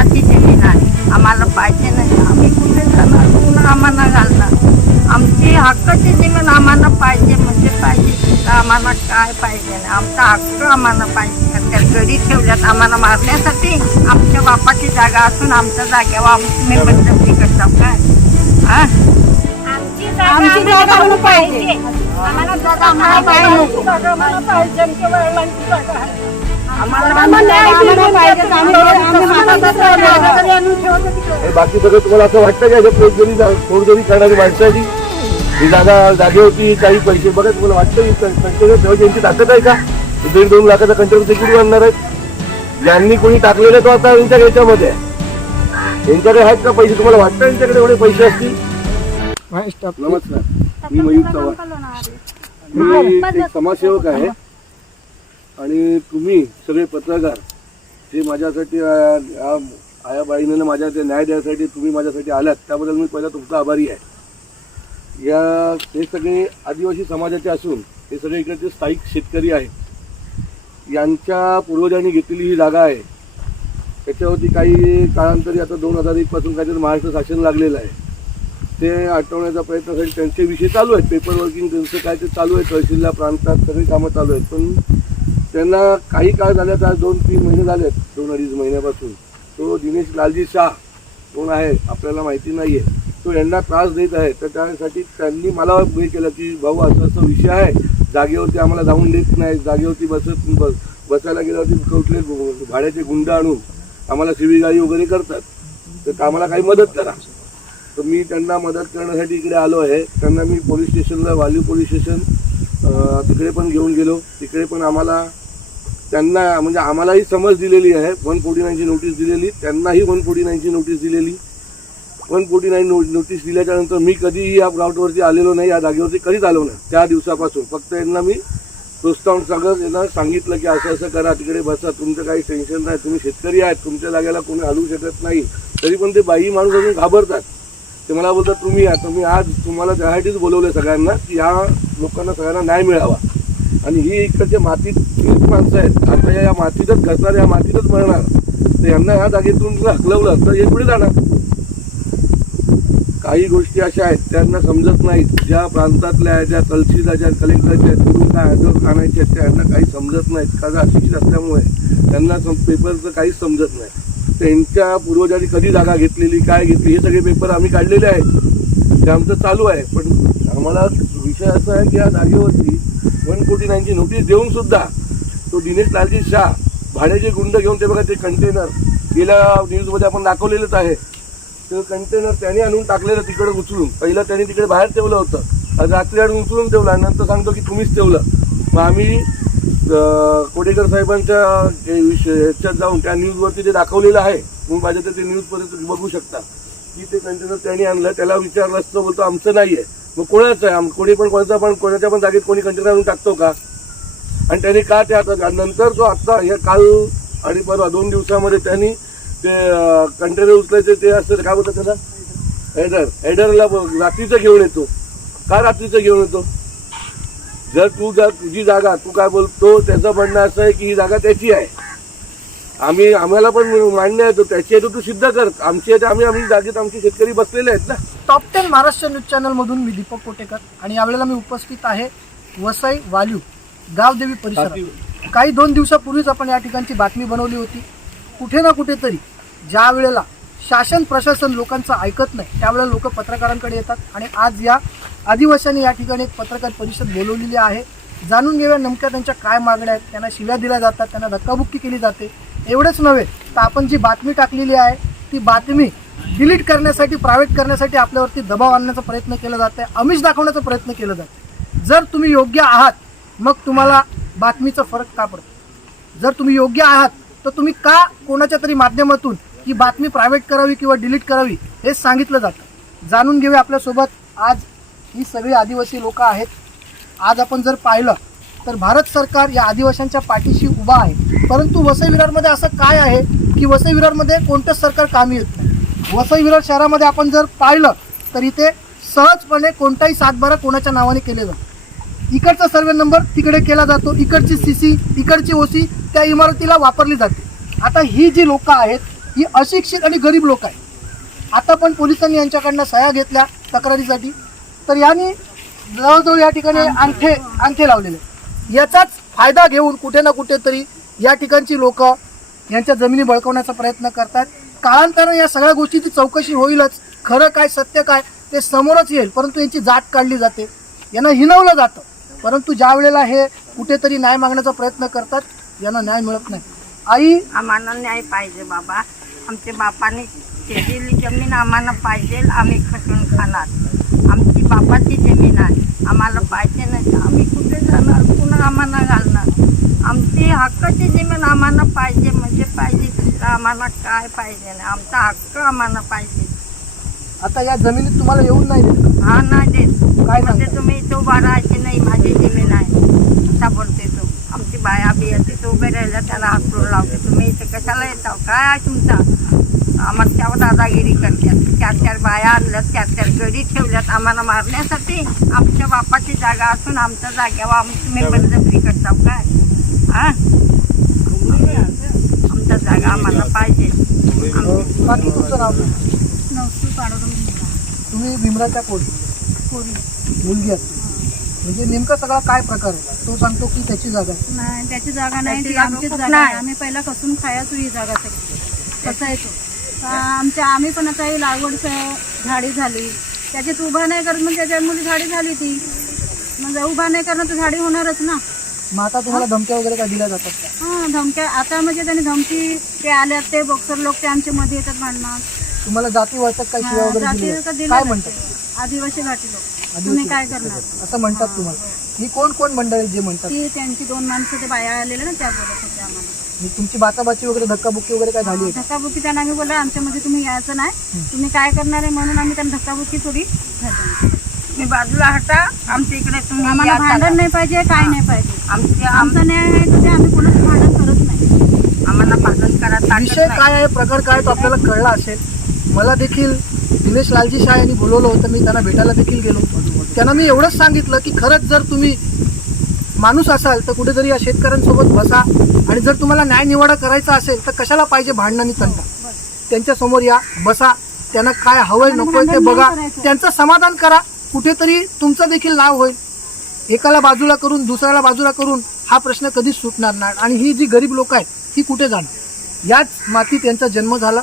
बापाची जमीन आहे आम्हाला पाहिजे नाही. आम्ही कुठे जाणार? कुणा आम्हाला घालणार? आमची हक्काची जमीन आम्हाला पाहिजे म्हणजे पाहिजे. आम्हाला काय पाहिजे नाही? आमचा हक्क आम्हाला पाहिजे. त्या गडी ठेवल्यात आम्हाला मारण्यासाठी आमच्या बापाची जागा असून आमच्या जागेवर आम्ही बंदकी करतात काय? हा? आमची जागा पाहिजे. आम्हाला जागा आम्हाला पाहिजे. जागा जागा बाकी सगळं तुम्हाला असं वाटतं का तोडजोडी तोडजोडी करणारी माणसं आहे ती ही जागा जागेवरती काही पैसे बघा तुम्हाला वाटतं कंटेनर ठेवायची यांची ताकद आहे का? दीड दोन लाखाचा कंटेनर ते किती आणणार आहेत. ज्यांनी कोणी टाकलेलं तो आता यांच्या याच्यामध्ये आहे. यांच्याकडे आहेत का पैसे? तुम्हाला वाटतं यांच्याकडे एवढे पैसे असतील? नमस्कार. मी मयूर चव्हाण. मी एक समाजसेवक आहे. आणि तुम्ही सगळे पत्रकार जे माझ्यासाठी आया या आयाबाईने माझ्या ते न्याय द्यायसाठी तुम्ही माझ्यासाठी आलात त्याबद्दल मी पहिला तुमचा आभारी आहे. या हे सगळे आदिवासी समाजाचे असून हे सगळे इकडचे स्थायिक शेतकरी आहेत. यांच्या पूर्वजांनी घेतलेली ही जागा आहे. त्याच्यावरती काही काळांतरी आता दोन हजार एकपासून काहीतरी महाराष्ट्र शासन लागलेलं आहे. ते आठवण्याचा प्रयत्नसाठी त्यांचे विषय चालू आहेत. पेपर वर्किंग त्यांचं काय ते चालू आहे. तहसीलला प्रांतात सगळी कामं चालू आहेत. पण त्यांना काही काळ झाल्यात आज दोन तीन महिने झालेत दोन अडीच महिन्यापासून. तो दिनेश लालजी शाह कोण आहे आपल्याला माहिती नाही आहे तो यांना त्रास देत आहे तर त्यासाठी त्यांनी मला हे केलं की भाऊ असं असं विषय आहे. जागेवरती आम्हाला जाऊन देत नाही. जागेवरती बसत बस बसायला गेल्यावरती कुठले भाड्याचे गुंड आणून आम्हाला शिवीगाळी वगैरे करतात. तर आम्हाला काही मदत करा. तर मी त्यांना मदत करण्यासाठी इकडे आलो आहे. त्यांना मी पोलीस स्टेशनला वाल्यू पोलीस स्टेशन तिकडे पण घेऊन गेलो. तिकडे पण आम्हाला त्यांना म्हणजे आम्हालाही समज दिलेली आहे. वन फोर्टी नाईनची नोटीस दिलेली. त्यांनाही वन फोर्टी नाईनची नोटीस दिलेली. वन फोर्टी नाईन नोटीस दिल्याच्यानंतर मी कधीही या प्लॉटवरती आलेलो नाही. या जागेवरती कधीच आलो नाही. त्या दिवसापासून. फक्त यांना मी प्रोत्साहन सगळं यांना सांगितलं की असं असं करा तिकडे बसा. तुमचं काही टेन्शन नाही. तुम्ही शेतकरी आहेत. तुमच्या जागेला कोणी हलवू शकत नाही. तरी पण ते बाई माणूस अजून घाबरतात. ते मला बोलतात तुम्ही आता मी आज तुम्हाला त्यासाठीच बोलवलं सगळ्यांना की या लोकांना सगळ्यांना न्याय मिळावा. आणि ही इकडचे मातीत माणसं आहेत आता या मातीतच घसणार या मातीतच मरणार. तर यांना या जागेतून हकलवलं तर हे पुढे जाणार? काही गोष्टी अशा आहेत त्यांना समजत नाहीत. ज्या प्रांतातल्या आहेत ज्या तलशीला ज्या कलेक्टरच्या तिथून काय ॲड्रेस आणायचे आहेत, त्यांना काही समजत नाहीत. कारण अशिक्षित असल्यामुळे? त्यांना सम पेपरचं काहीच समजत नाही. त्यांच्या पूर्वजांनी कधी जागा घेतलेली काय घेतली हे सगळे पेपर आम्ही काढलेले आहेत. ते आमचं चालू आहे पण आम्हाला विषय असा आहे की या जागेवरती वन कोटी नाईनची नोटीस देऊन सुद्धा तो दिनेश लालजी शाह भाड्याचे गुंड घेऊन ते बघा ते कंटेनर गेल्या न्यूजमध्ये आपण दाखवलेलंच आहे. ते कंटेनर त्याने आणून टाकलेलं तिकडे उचलून. पहिलं त्याने तिकडे बाहेर ठेवलं होतं. आज रात्री आणून उचलून ठेवलं. आणि नंतर सांगतो की तुम्हीच ठेवलं. मग आम्ही कोडेकर साहेबांच्या जे विषय ह्याच्यात जाऊन त्या न्यूजवरती ते दाखवलेलं आहे तुम्ही माझ्या ते न्यूजपर्यंत बघू शकता. की ते कंटेनर त्याने आणलं. त्याला विचारलं असतं बोलतो आमचं नाही आहे मग कोणाचं आहे? कोणी पण कोणाचा पण कोणाच्या पण जागेत कोणी कंटेनर आणून टाकतो का? आणि त्यांनी का ते आता नंतर जो आत्ता या काल आणि परवा दोन दिवसामध्ये त्यांनी ते कंटेनर उचलायचे ते असतं काय बोलतात त्याला? हेडर. हेडरला रात्रीचं घेऊन येतो. का रात्रीचं घेऊन येतो? जर तू जर तुझी जागा तू काय बोलतो? त्याचं म्हणणं असं आहे की ही जागा त्याची आहे. आम्ही आम्हाला पण मान्य आहे तो त्याची तो तू सिद्ध कर. आमची आम्ही आम्ही जागेत आमचे शेतकरी बसलेले आहेत ना. टॉप टेन महाराष्ट्र न्यूज चॅनलमधून मी दीपक कोटेकर आणि यावेळेला मी उपस्थित आहे वसई वाल्यू गावदेवी परिसरात. काही दोन दिवसापूर्वीच आपण या ठिकाणची बातमी बनवली होती. कुठे ना कुठेतरी ज्या वेळेला शासन प्रशासन लोकांचं ऐकत नाही त्यावेळेला लोक पत्रकारांकडे येतात. आणि आज या आदिवासींनी या ठिकाणी एक पत्रकार परिषद बोलवलेली आहे. जाणून घेऊया नेमक्या त्यांच्या काय मागण्या आहेत. त्यांना शिव्या दिल्या जातात त्यांना धक्काबुक्की केली जाते. एवढंच नव्हे तर आपण जी बातमी टाकलेली आहे ती बातमी डिलीट करण्यासाठी प्रायव्हेट करण्यासाठी आपल्यावरती दबाव आणण्याचा प्रयत्न केला जात आहे अमिष दाखवण्याचा प्रयत्न केला जात जर तुम्ही योग्य आहात मग तुम्हाला बातमीचा फरक का पडतो? जर तुम्ही योग्य आहात तर तुम्ही का कोणाच्या तरी माध्यमातून ही बातमी प्रायव्हेट करावी किंवा डिलीट करावी हे सांगितलं जातं? जाणून घेऊया आपल्यासोबत. आज ही सगळी आदिवासी लोकं आहेत. आज आपण जर पाहिलं तर भारत सरकार या आदिवासींच्या पाठीशी उभा आहे. परंतु वसई विरारमध्ये असं काय आहे की वसई विरारमध्ये कोणतंच सरकार कामी येत नाही? वसई विरार शहरामध्ये आपण जर पाहिलं तर इथे सहजपणे कोणताही सातबारा कोणाच्या नावाने केले जातो. इकडचा सर्वे नंबर तिकडे केला जातो. इकडची सी सी इकडची ओसी त्या इमारतीला वापरली जाते. आता ही जी लोकं आहेत ही अशिक्षित आणि गरीब लोक आहेत. आता पण पोलिसांनी यांच्याकडनं सह्या घेतल्या तक्रारीसाठी. तर यांनी जवळजवळ या ठिकाणी अंगठे अंगठे लावलेले याचाच फायदा घेऊन कुठे ना कुठेतरी या ठिकाणची लोक यांच्या जमिनी बळकवण्याचा प्रयत्न करतात. काळांतराने या सगळ्या गोष्टीची चौकशी होईलच. खरं काय सत्य काय ते समोरच येईल. परंतु यांची जात काढली जाते. यांना हिनवलं जातं. परंतु ज्या वेळेला हे कुठेतरी न्याय मागण्याचा प्रयत्न करतात यांना न्याय मिळत नाही. आई? आम्हाला न्याय पाहिजे बाबा. आमच्या बापाने केलेली जमीन आम्हाला पाहिजे. आम्ही खसून खाणार. आमची बापाची जमीन आहे आम्हाला पाहिजे नाही आम्ही कुठे जाणार? पुन्हा आम्हाला घालणार? आमची हक्काची जमीन आम्हाला पाहिजे म्हणजे पाहिजे. दुसरं आम्हाला काय पाहिजे नाही? आमचा हक्क आम्हाला पाहिजे. आता या जमिनीत तुम्हाला येऊन नाही देत? हा नाही देत. काय म्हणजे तुम्ही इथं उभा राहायचे नाही? माझी जमीन आहे. असा बोलते तो. आमची बाया बिया तिथं उभे राहिल्या त्याला हातून लावते. तुम्ही इथं कशाला येता काय आहे तुमचा? आम्हाला त्यावर दादागिरी करतात. चार चार बाया आणल्यात चार चार गडी ठेवल्यात आम्हाला मारण्यासाठी. आमच्या बापाची जागा असून आमच्या जाग्यावर आम तुम्ही बळजबरी करता काय? हा? आमच्या जागा आम्हाला पाहिजे. बाकी तुमचं नाव? नवसू पाडून तुम्ही भीमराच्या कोण? मुलगी असते. म्हणजे नेमका सगळा काय प्रकार आहे तो सांगतो की त्याची जागा आहे. नाही त्याची जागा नाही ती त्याची जागा आमचीच खूप जागा आहे. नाही. आम्ही पहिला कसून खायचो ही जागा सगळी. कसं आहे तो? तर आमच्या आम्ही पण आता ही लागवड स- झाडी झाली. त्याच्यात उभा नाही करत मग त्याच्या मुली झाडी झाली ती. मग उभा नाही करणं तर झाडी होणारच ना. मग आता तुम्हाला धमक्या वगैरे काय दिल्या जातात का? हा धमक्या आता म्हणजे त्यांनी धमकी ते आल्यात ते बॉक्सर लोक ते आमच्या मध्ये येतात भांडणार तुम्हाला जाती वाचक काय शिव्या वगैरे जाती का काय. म्हणतात? आदिवासी घाटी लोक. तुम्ही काय करणार? असं म्हणतात तुम्हाला. ही कोण कोण मंडळी जे म्हणतात? ती त्यांची दोन माणसं ते बाया आलेल्या ना त्या बोलत होत्या आम्हाला. मी तुमची बाचाबाची वगैरे धक्काबुक्की वगैरे काय झाली आहे का? धक्काबुक्की त्यांना आम्ही बोलला आमच्यामध्ये तुम्ही यायचं नाही. तुम्ही काय करणार आहे म्हणून आम्ही त्यांना धक्काबुक्की थोडी झाली. तुम्ही बाजूला हटा आमच्या इकडे तुम्ही आम्हाला या भांडण चला. नाही पाहिजे काय नाही पाहिजे? आमच्या आमचा न्याय आहे तर ते आम्ही कुणाचं भांडण करत नाही. आम्हाला ताकद विषय. काय आहे? प्रकार काय तो आपल्याला कळला असेल. मला देखील दिनेश लालजी शाह यांनी बोलवलं होतं. मी त्यांना भेटायला देखील गेलो. त्यांना मी एवढंच सांगितलं की खरंच जर तुम्ही माणूस असाल तर कुठेतरी या शेतकऱ्यांसोबत बसा. आणि जर तुम्हाला न्याय निवाडा करायचा असेल तर कशाला पाहिजे भांडण आणि तंटा? त्यांच्यासमोर या बसा. त्यांना काय हवंय नकोय ते बघा. त्यांचं समाधान करा. कुठेतरी तुमचं देखील नाव होईल. एकाला बाजूला करून दुसऱ्याला बाजूला करून हा प्रश्न कधीच सुटणार नाही. आणि ही जी गरीब लोक आहेत ही कुठे जाणार? याच मातीत यांचा जन्म झाला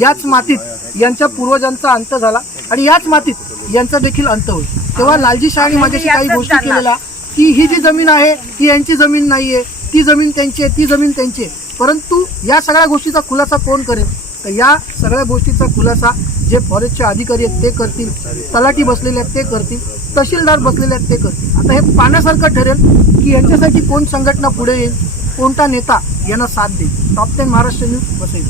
याच मातीत यांच्या पूर्वजांचा अंत झाला आणि याच मातीत यांचा देखील अंत होईल. तेव्हा लालजी शहानी माझ्याशी काही गोष्टी केलेल्या की ही जी जमीन आहे ही यांची जमीन नाहीये ती जमीन त्यांची आहे ती जमीन त्यांची आहे. परंतु या सगळ्या गोष्टीचा खुलासा कोण करेल? तर या सगळ्या गोष्टीचा खुलासा जे फॉरेस्टचे अधिकारी आहेत ते करतील. तलाठी बसलेले आहेत ते करतील. तहसीलदार बसलेले आहेत ते करतील. आता हे पाहण्यासारखं ठरेल की यांच्यासाठी कोण संघटना पुढे येईल? कोणता नेता यांना साथ देईल. टॉप टेन महाराष्ट्र न्यूज बसेल